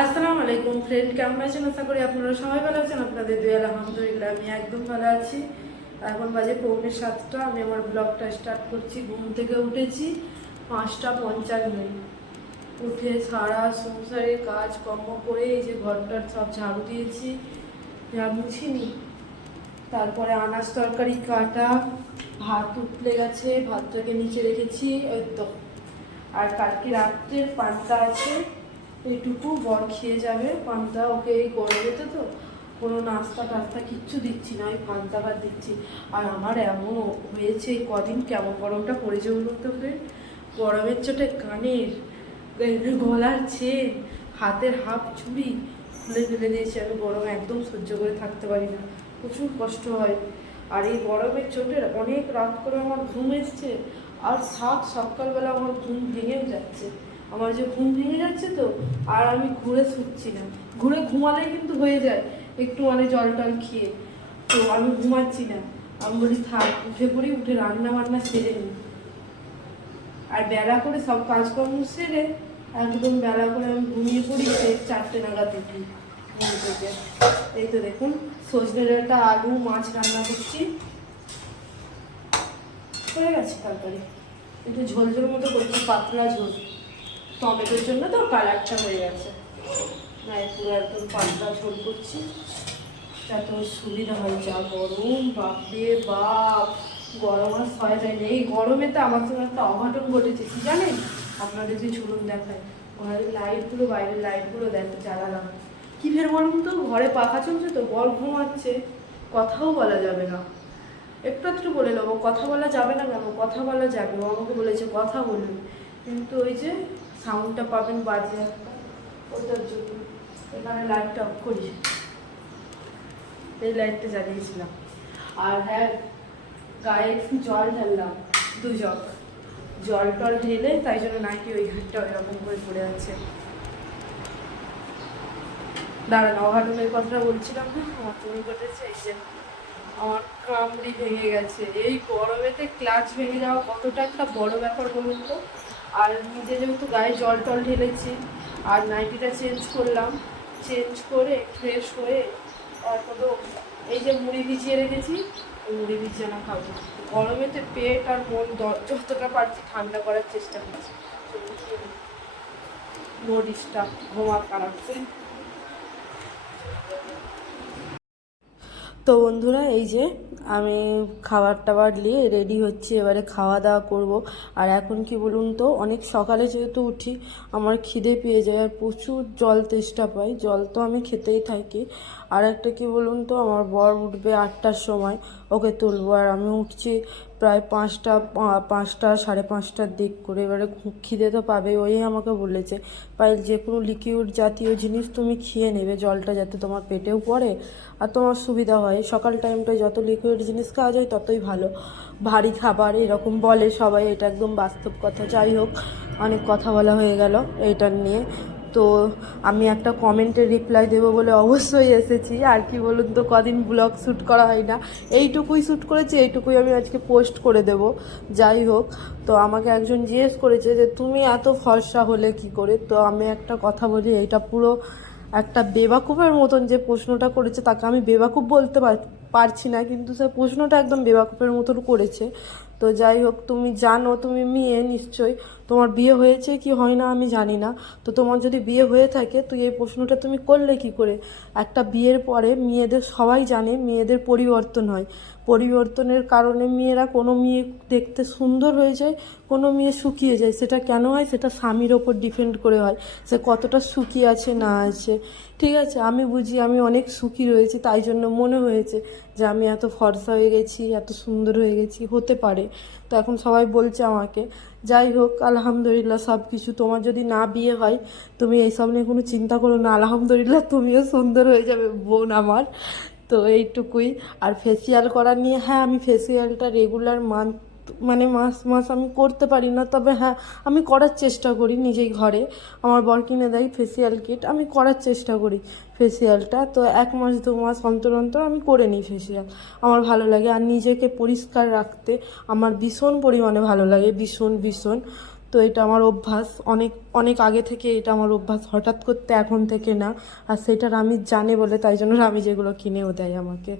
আসসালামু আলাইকুম ফ্রেন্ড কেমন আছেন? আশা করি আপনারা সবাই ভালো আছেন। আপনাদের দুই আলহামদুলিল্লাহ, আমি একদম ভালো আছি। এখন বাজে পৌনে সাতটা, আমি আমার ব্লগটা স্টার্ট করছি। ঘুম থেকে উঠেছি পাঁচটা পঞ্চান্ন উঠে সারা সংসারে কাজ কর্ম করে এই যে ঘরটার সব ঝাড়ু দিয়েছি মুছিনি। তারপরে আনাজ তরকারি কাটা, ভাত উতলে গেছে, ভাতটাকে নিচে রেখেছি ওই তো। আর কালকে রাত্রের পান্তা আছে এইটুকু বর খেয়ে যাবে, পান্তা ওকে এই গরমেতে তো কোনো নাস্তা টাস্তা কিচ্ছু দিচ্ছি না, ওই পান্তা ভাত দিচ্ছি। আর আমার এমন হয়েছে এই কদিন কেমন গরমটা পড়েছে বলুন তো গরমের চোটে কানের গলার চেন, হাতের হাফ চুড়ি খুলে ফেলে দিয়েছি আমি, গরম একদম সহ্য করে থাকতে পারি না। প্রচুর কষ্ট হয়। আর এই গরমের চোটের অনেক রাত করে আমার ঘুম এসছে, আর সাত সকালবেলা আমার ঘুম ভেঙেও যাচ্ছে। আমার যে ঘুম ভেঙে যাচ্ছে তো, আর আমি ঘুরে শুচ্ছি না। ঘুরে ঘুমালে কিন্তু হয়ে যায়, একটু মানে জল টল খেয়ে। তো আমি ঘুমাচ্ছি না। আমি বলি, থাক, উঠে পড়ি, উঠে রান্না বান্না সেরে নিই। আর বেলা করে সব কাজকর্ম সেরে একদম বেলা করে আমি ঘুমিয়ে পড়ি, সে চারটে নাগাদ উঠি এই তো দেখুন, সজনে ডাঁটা আলু, মাছ রান্না করছি। হয়ে গেছে তরকারি একটু ঝোল ঝোল মতো করছি, পাতলা ঝোল। টমেটোর জন্য তো কালারটা হয়ে গেছে। না পুরো একদম পাতলা ঝোল করছি। যাতে সুবিধা হয়। যা গরম বাপ বাপরে বাপ! গরম আর সয় যায় এই গরমে তো আমার সঙ্গে একটা অঘটন ঘটেছে। কি জানেন? আপনাদের যে ঝুলুন দেখায় ঘরের লাইটগুলো, বাইরের লাইটগুলো দেখ, জ্বালালাম। কি ফের বলুন তো? ঘরে পাখা চলছে তো? বর ঘুমাচ্ছে। কথাও বলা যাবে না। একটু একটু বলে নেব। কথা বলা যাবে না কেন? কথা বলা যাবে। ও আমাকে বলেছে, কথা বলুন। কিন্তু ওই যে সাউন্ডটা পাবেন বাজে। ওটার জন্য। এখানে লাইটটা অফ করি। এই লাইটটা জ্বালিয়েছিলাম। আর হ্যাঁ গায়ে একটু জল ঢাললাম, দু জগ। জল টল ঢেলে তাই জন্য নাকি ওই ঘাটটা ওইরকম করে পড়ে আছে। দাঁড়ান অঘটনের কথা বলছিলাম না? আমার তুমি ঘটেছে, এই যে আমার কামড়ি ভেঙে গেছে। এই গরমেতে ক্লাচ ভেঙে যাওয়া কতটা একটা বড় ব্যাপার বলুন তো? আর নিজে যেহেতু গায়ে জল টল ঢেলেছি, আর নাইটিটা চেঞ্জ করলাম চেঞ্জ করে ফ্রেশ হয়ে তারপর এই যে মুড়ি ভিজিয়ে রেখেছি মুড়ি ভিজিয়ে না খাব। গরমেতে পেট আর মন যতটা পারছি ঠান্ডা করার চেষ্টা করছি। নো ডিস্টার্ব ঘুমা খারাপ তো বন্ধুরা, এই যে আমি খাবার টাবার নিয়ে রেডি হচ্ছি, এবারে খাওয়া দাওয়া করব। আর এখন কি বলুন তো, অনেক সকালে যেহেতু উঠি, আমার খিদে পেয়ে যায় আর প্রচুর জল তেষ্টা পাই। জল তো আমি খেতেই থাকি। আর একটা কি বলুন তো, আমার বর উঠবে আটটার সময়, ওকে তুলবো। আর আমি উঠছি প্রায় পাঁচটা পাঁচটা, সাড়ে পাঁচটার দিক করে। এবারে খিদে তো পাবে ওই আমাকে বলেছে। পাইল যে কোনো লিকুইড জাতীয় জিনিস তুমি খেয়ে নেবে, জলটা যাতে তোমার পেটেও পড়ে আর তোমার সুবিধা হয়। সকাল টাইমটায় যত লিকুইড জিনিস খাওয়া যায়, ততই ভালো। ভারী খাবার, এরকম বলে সবাই, এটা একদম বাস্তব কথা। যাই হোক, অনেক কথা বলা হয়ে গেল এইটার নিয়ে। তো আমি একটা কমেন্টের রিপ্লাই দেবো বলে অবশ্যই এসেছি। আর কি বলুন তো, কদিন ব্লগ শ্যুট করা হয় না। এইটুকুই শ্যুট করেছি, এইটুকুই আমি আজকে পোস্ট করে দেব। যাই হোক, তো আমাকে একজন জিজ্ঞেস করেছে যে, তুমি এত ফর্সা হলে কি করে? তো আমি একটা কথা বলি, এইটা পুরো একটা বেবাকুফের মতন যে প্রশ্নটা করেছে, তাকে আমি বেবাকুফ বলতে পার- পারছি না, কিন্তু সে প্রশ্নটা একদম বেবাকুফের মতন করেছে। তো যাই হোক, তুমি জানো, তুমি মেয়ে নিশ্চয়ই। তোমার বিয়ে হয়েছে কি হয় না আমি জানি না। তো তোমার যদি বিয়ে হয়ে থাকে তুই এই প্রশ্নটা তুমি করলে কি করে? একটা বিয়ের পরে মেয়েদের, সবাই জানে মেয়েদের পরিবর্তন হয়। পরিবর্তনের কারণে মেয়েরা কোনো মেয়ে দেখতে সুন্দর হয়ে যায়, কোনো মেয়ে শুকিয়ে যায়। সেটা কেন হয়? সেটা স্বামীর ওপর ডিপেন্ড করে হয়। সে কতটা সুখী আছে, না আছে। ঠিক আছে, আমি বুঝি আমি অনেক সুখী রয়েছি, তাই জন্য মনে হয়েছে যে আমি এত ফর্সা হয়ে গেছি, এত সুন্দর হয়ে গেছি, হতে পারে। তো এখন সবাই বলছে আমাকে, যাই হোক, আলহামদুলিল্লাহ সব কিছু তোমার যদি না বিয়ে হয়, তুমি এইসব নিয়ে কোনো চিন্তা করো না। আলহামদুলিল্লাহ তুমিও সুন্দর হয়ে যাবে, বোন আমার। তো এইটুকুই। আর ফেসিয়াল করা নিয়ে হ্যাঁ আমি ফেসিয়ালটা রেগুলার মান্থ মানে মাস মাস আমি করতে পারি না, তবে হ্যাঁ আমি করার চেষ্টা করি নিজেই ঘরে। আমার বর কিনে দেয় ফেসিয়াল কিট আমি করার চেষ্টা করি ফেসিয়ালটা তো এক মাস, দু মাস অন্তর অন্তর আমি করে নিই ফেসিয়াল আমার ভালো লাগে আর নিজেকে পরিষ্কার রাখতে আমার ভীষণ পরিমাণে ভালো লাগে, ভীষণ ভীষণ। তো এটা আমার অভ্যাস। অনেক অনেক আগে থেকে এটা আমার অভ্যাস, হঠাৎ করতে এখন থেকে না। আর সেটা রামিজ জানে বলে তাই জন্য রামিজ এগুলো কিনেও দেয় আমাকে।